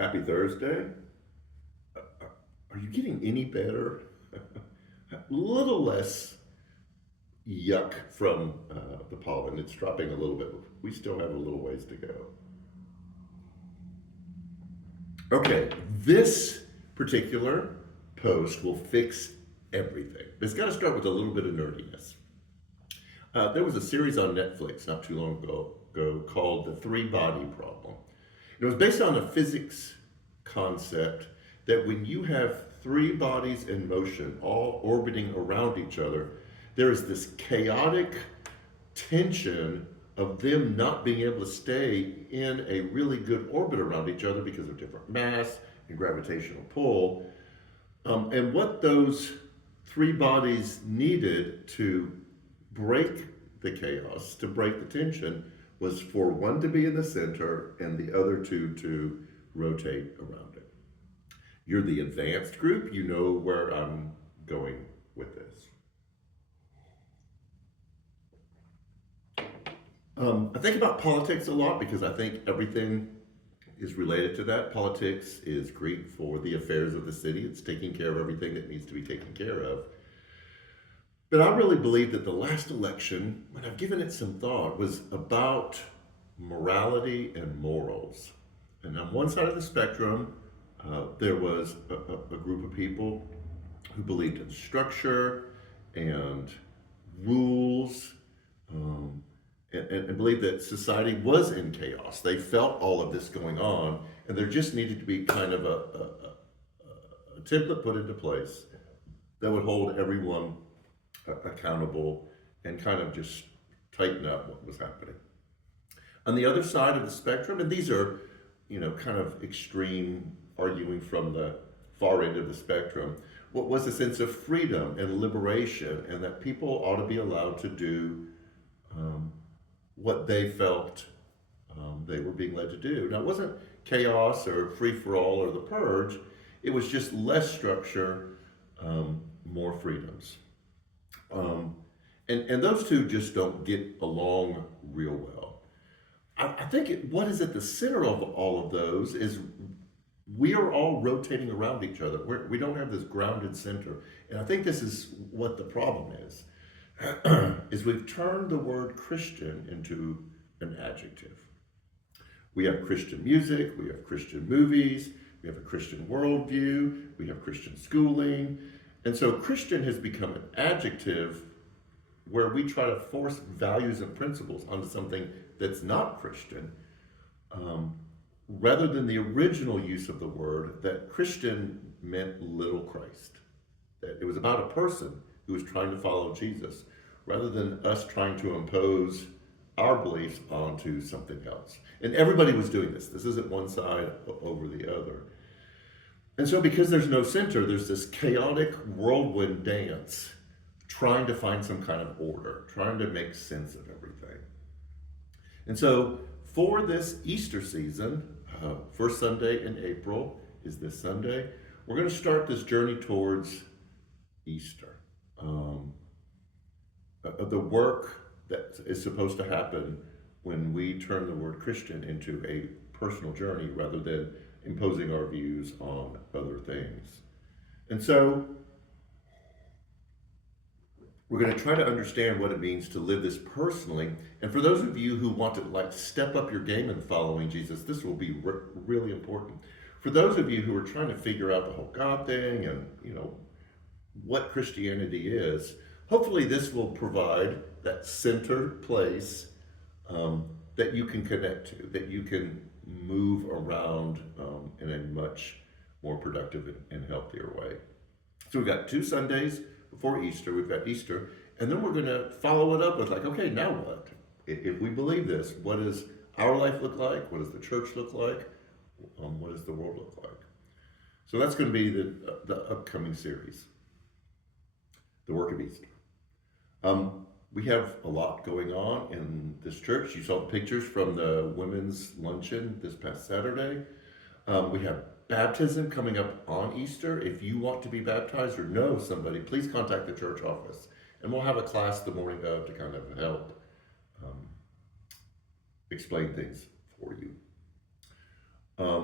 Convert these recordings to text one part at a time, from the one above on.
Happy Thursday. Are you getting any better? A little less yuck from the pollen. It's dropping a little bit. We still have a little ways to go. Okay, this particular post will fix everything. It's got to start with a little bit of nerdiness. There was a series on Netflix not too long ago called The Three Body Problem. It was based on a physics concept that when you have three bodies in motion, all orbiting around each other, there is this chaotic tension of them not being able to stay in a really good orbit around each other because of different mass and gravitational pull. And what those three bodies needed to break the chaos, to break the tension, was for one to be in the center and the other two to rotate around it. You're the advanced group, you know where I'm going with this. I think about politics a lot because I think everything is related to that. Politics is great for the affairs of the city. It's taking care of everything that needs to be taken care of. But I really believe that the last election, when I've given it some thought, was about morality and morals. And on one side of the spectrum, there was a group of people who believed in structure and rules, um, and believed that society was in chaos. They felt all of this going on, and there just needed to be kind of a template put into place that would hold everyone accountable and kind of just tighten up what was happening. On the other side of the spectrum, and these are, kind of extreme arguing from the far end of the spectrum, what was a sense of freedom and liberation, and that people ought to be allowed to do what they felt they were being led to do. Now, it wasn't chaos or free for all or the purge, it was just less structure, more freedoms. Um, and those two just don't get along real well. I think what is at the center of all of those is we are all rotating around each other. We don't have this grounded center. And I think this is what the problem is, is we've turned the word Christian into an adjective. We have Christian music, we have Christian movies, we have a Christian worldview, we have Christian schooling. And so Christian has become an adjective where we try to force values and principles onto something that's not Christian, rather than the original use of the word that Christian meant little Christ. That it was about a person who was trying to follow Jesus, rather than us trying to impose our beliefs onto something else. And everybody was doing this. This isn't one side over the other. And so because there's no center, there's this chaotic whirlwind dance trying to find some kind of order, trying to make sense of everything. And so for this Easter season, first Sunday in April is this Sunday, we're going to start this journey towards Easter. The work that is supposed to happen when we turn the word Christian into a personal journey rather than imposing our views on other things. And so we're going to try to understand what it means to live this personally. And for those of you who want to step up your game in following Jesus, this will be really important. For those of you who are trying to figure out the whole God thing and what Christianity is, hopefully this will provide that center place that you can connect to, that you can move around in a much more productive and healthier way. So we've got 2 Sundays before Easter. We've got Easter, and then we're going to follow it up with okay, now what? If we believe this, what does our life look like? What does the church look like? What does the world look like? So that's going to be the upcoming series, the work of Easter. We have a lot going on in this church. You saw the pictures from the women's luncheon this past Saturday. We have baptism coming up on Easter. If you want to be baptized or know somebody, please contact the church office. And we'll have a class the morning of to kind of help explain things for you.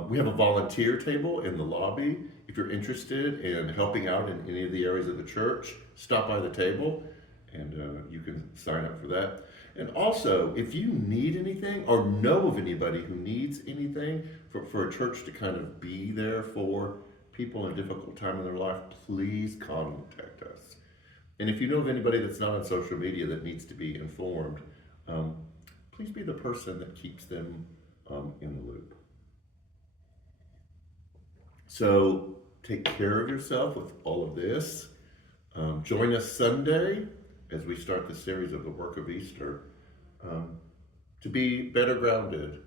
We have a volunteer table in the lobby. If you're interested in helping out in any of the areas of the church, stop by the table and you can sign up for that. And also, if you need anything or know of anybody who needs anything for a church to kind of be there for people in a difficult time in their life, please contact us. And if you know of anybody that's not on social media that needs to be informed, please be the person that keeps them in the loop. So take care of yourself with all of this. Join us Sunday as we start the series of the work of Easter to be better grounded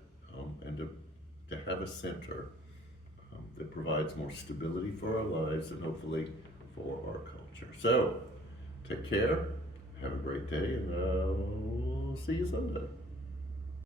and to have a center that provides more stability for our lives and hopefully for our culture. So take care, have a great day, and we'll see you Sunday.